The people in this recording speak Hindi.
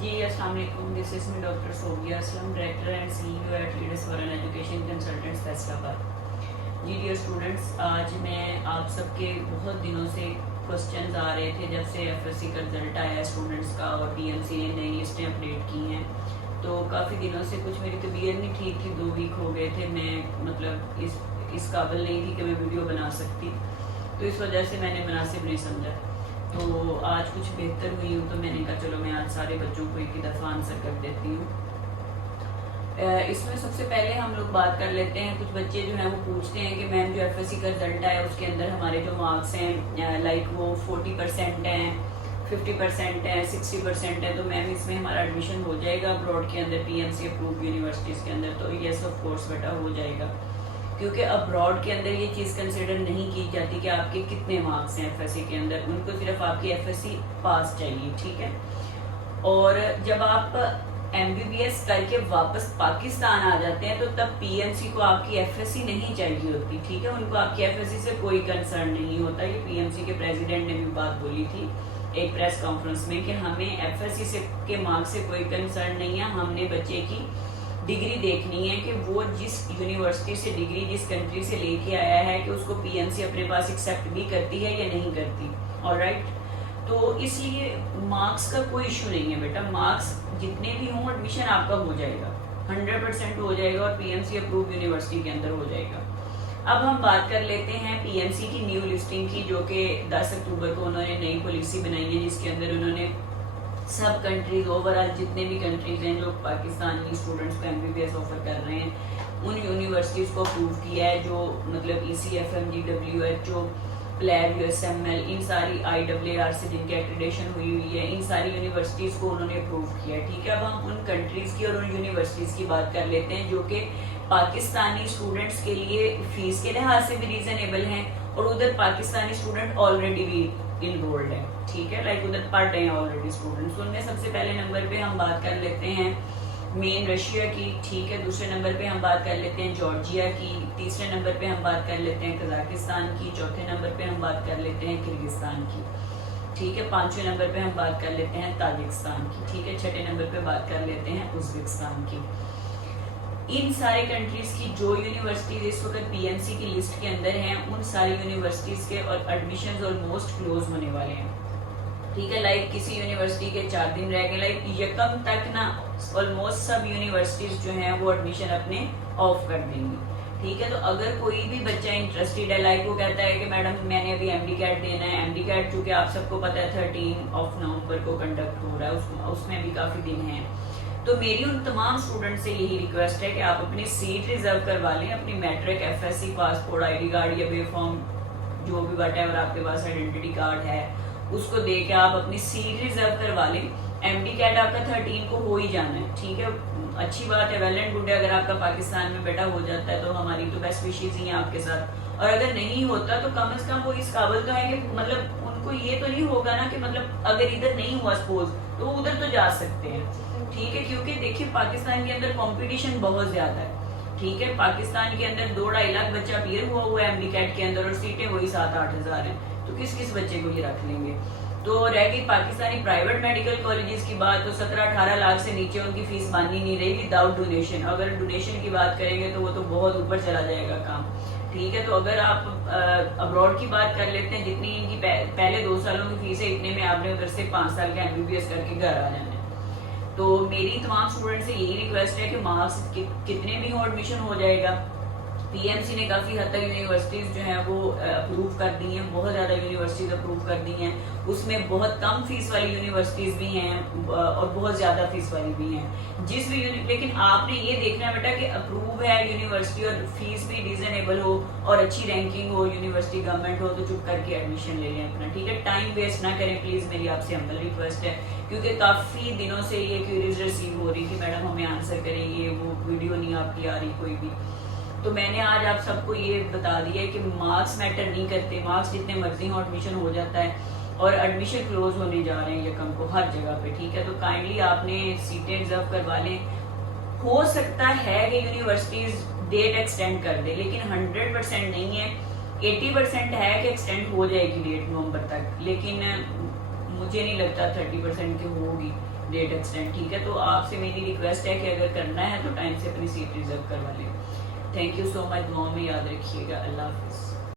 जी अस्सलाम वालेकुम, this is me doctor Sobia Aslam, director and CEO at leaders for an education consultants Faisalabad. जी डियर स्टूडेंट्स, आज मैं आप सबके बहुत दिनों से क्वेश्चंस आ रहे थे जब से एफएससी का रिजल्ट आया स्टूडेंट्स का और पीएमसी ने नई लिस्टें अपडेट की हैं। तो काफ़ी दिनों से कुछ मेरी तबीयत नहीं ठीक थी, 2 वीक हो गए थे, मैं मतलब इस काबिल नहीं थी कि मैं वीडियो बना सकती, तो इस वजह से मैंने मुनासिब नहीं समझा। तो आज कुछ बेहतर हुई हूँ तो मैंने कहा चलो मैं आज सारे बच्चों को एक ही दफ़ा आंसर कर देती हूँ। इसमें सबसे पहले हम लोग बात कर लेते हैं, कुछ बच्चे जो हैं वो पूछते हैं कि मैम जो एफएससी का रिजल्ट आया उसके अंदर हमारे जो मार्क्स हैं लाइक वो 40% हैं, 50% है, 60% है, तो मैम इसमें हमारा एडमिशन हो जाएगा अब्रॉड के अंदर पीएमसी अप्रूव यूनिवर्सिटीज़ के अंदर? तो येस ऑफ कोर्स बेटा हो जाएगा, क्योंकि अब्रॉड के अंदर ये चीज़ कंसिडर नहीं की जाती कि आपके कितने मार्क्स हैं एफएससी के अंदर, उनको सिर्फ आपकी एफएससी पास चाहिए, ठीक है। और जब आप एमबीबीएस करके वापस पाकिस्तान आ जाते हैं तो तब पीएमसी को आपकी एफएससी नहीं चाहिए होती, ठीक है, उनको आपकी एफएससी से कोई कंसर्न नहीं होता। ये पीएमसी के प्रेसिडेंट ने भी बात बोली थी एक प्रेस कॉन्फ्रेंस में कि हमें एफएससी से के मार्क्स से कोई कंसर्न नहीं है, हमने बच्चे की डिग्री देखनी है कि वो जिस यूनिवर्सिटी से डिग्री जिस कंट्री से लेके आया है कि उसको पीएमसी अपने पास एक्सेप्ट भी करती है या नहीं करती। ऑलराइट, तो इसलिए मार्क्स का कोई इशू नहीं है बेटा, मार्क्स जितने भी हों एडमिशन आपका हो जाएगा, 100% हो जाएगा और पीएमसी अप्रूव यूनिवर्सिटी के अंदर हो जाएगा। अब हम बात कर लेते हैं पीएमसी की न्यू लिस्टिंग की, जो कि 10 अक्टूबर को उन्होंने नई पॉलिसी बनाई है जिसके अंदर उन्होंने सब कंट्रीज ओवरऑल जितने भी कंट्रीज हैं जो पाकिस्तानी स्टूडेंट्स को एमबीबीएस ऑफर कर रहे हैं उन यूनिवर्सिटीज़ को अप्रूव किया है, जो मतलब ECFM, GWHO, प्लेब, USML, इन सारी IAAR से जिनकी एक्रेडिटेशन हुई है, इन सारी यूनिवर्सिटीज़ को उन्होंने अप्रूव किया है, ठीक है। अब हम उन कंट्रीज़ की और उन यूनिवर्सिटीज़ की बात कर लेते हैं जो कि पाकिस्तानी स्टूडेंट्स के लिए फीस के लिहाज से भी रीजनेबल हैं और उधर पाकिस्तानी स्टूडेंट ऑलरेडी भी इनरोल्ड है, ठीक है, लाइक उधर पढ़ रहे हैं ऑलरेडी स्टूडेंट्स। उनमें सबसे पहले नंबर पे हम बात कर लेते हैं मेन रशिया की, ठीक है, दूसरे नंबर पे हम बात कर लेते हैं जॉर्जिया की, तीसरे नंबर पे हम बात कर लेते हैं कजाकिस्तान की, चौथे नंबर पे हम बात कर लेते हैं किर्गिस्तान की, ठीक है, पांचवें नंबर पे हम बात कर लेते हैं ताजिकिस्तान की, ठीक है, छठे नंबर पे बात कर लेते हैं उज्बेकिस्तान की। इन सारे कंट्रीज की जो यूनिवर्सिटीज इस वक्त पीएमसी की लिस्ट के अंदर हैं उन सारी यूनिवर्सिटीज के और एडमिशन ऑलमोस्ट क्लोज होने वाले हैं, ठीक है, लाइक किसी यूनिवर्सिटी के 4 दिन रह गए, लाइक यकम तक ना ऑलमोस्ट सब यूनिवर्सिटीज जो हैं वो एडमिशन अपने ऑफ कर देंगी, ठीक है। तो अगर कोई भी बच्चा इंटरेस्टेड है, लाइक वो कहता है कि मैडम मैंने अभी एमडी कैट देना है, एमडी कैट चूंकि आप सबको पता है 13 नवंबर को कंडक्ट हो रहा है, उसमें भी काफी दिन है, तो मेरी उन तमाम स्टूडेंट से यही रिक्वेस्ट है कि आप अपनी सीट रिजर्व करवा लें, अपनी matric, FSc, passport, ID card या बेफॉर्म जो भी व्हाटएवर आपके पास आइडेंटिटी कार्ड है उसको दे के आप अपनी सीट रिजर्व करवा लें। एमडी कैट आपका 13 को हो ही जाना है, ठीक है, अच्छी बात है, वेल एंड गुड है, अगर आपका पाकिस्तान में बेटा हो जाता है तो हमारी तो बेस्ट विशेज ही हैं आपके साथ, और अगर नहीं होता तो कम से कम वो इस काबिल तो है कि मतलब उनको ये तो नहीं होगा ना कि मतलब अगर इधर नहीं हुआ सपोज तो वो उधर तो जा सकते हैं, ठीक है, क्योंकि देखिए पाकिस्तान के अंदर कंपटीशन बहुत ज्यादा है, ठीक है, पाकिस्तान के अंदर 2-2.5 लाख बच्चा अपीयर हुआ है एमडी कैट के अंदर और सीटें वही 7-8 हजार है, तो किस किस बच्चे को ही रख लेंगे। तो रह गई पाकिस्तानी प्राइवेट मेडिकल कॉलेजेस की बात, तो 17-18 लाख से नीचे उनकी फीस मानी नहीं रही विदाउट डोनेशन, अगर डोनेशन की बात करेंगे तो वो तो बहुत ऊपर चला जाएगा काम, ठीक है। तो अगर आप अब्रॉड की बात कर लेते हैं, जितनी इनकी पहले 2 सालों की फीस है इतने में आपने उधर से 5 साल का एमबीबीएस करके घर आ जाना है। तो मेरी तमाम स्टूडेंट से यही रिक्वेस्ट है कि मार्क्स कितने भी हो एडमिशन हो जाएगा। पीएमसी ने काफी हद तक यूनिवर्सिटीज जो हैं वो अप्रूव कर दी हैं, बहुत ज्यादा यूनिवर्सिटीज अप्रूव कर दी हैं, उसमें बहुत कम फीस वाली यूनिवर्सिटीज भी हैं और बहुत ज्यादा फीस वाली भी हैं, जिस भी लेकिन आपने ये देखना है बेटा कि अप्रूव है यूनिवर्सिटी और फीस भी रीजनेबल हो और अच्छी रैंकिंग हो, यूनिवर्सिटी गवर्नमेंट हो, तो चुप करके एडमिशन ले लें अपना, ठीक है, टाइम वेस्ट ना करें प्लीज, मेरी आपसे हम्बल रिक्वेस्ट है, क्योंकि काफी दिनों से ये क्यूरीज रिसीव हो रही थी, मैडम हमें आंसर करें, ये वो वीडियो नहीं आपकी आ रही कोई भी, तो मैंने आज आप सबको ये बता दिया है कि मार्क्स मैटर नहीं करते, मार्क्स जितने मर्जी हो एडमिशन हो जाता है और एडमिशन क्लोज होने जा रहे हैं यकम को हर जगह पे, ठीक है। तो काइंडली आपने सीटें रिजर्व करवा लें, हो सकता है कि यूनिवर्सिटीज डेट एक्सटेंड कर दे, लेकिन 100% नहीं है, 80% है कि एक्सटेंड हो जाएगी डेट नवंबर तक, लेकिन मुझे नहीं लगता 30% की होगी, डेट एक्सटेंड, ठीक है। तो आपसे मेरी रिक्वेस्ट है कि अगर करना है तो टाइम से अपनी सीट रिजर्व करवा लें। थैंक यू सो मच, दुआ में याद रखिएगा। अल्लाह हाफिज़।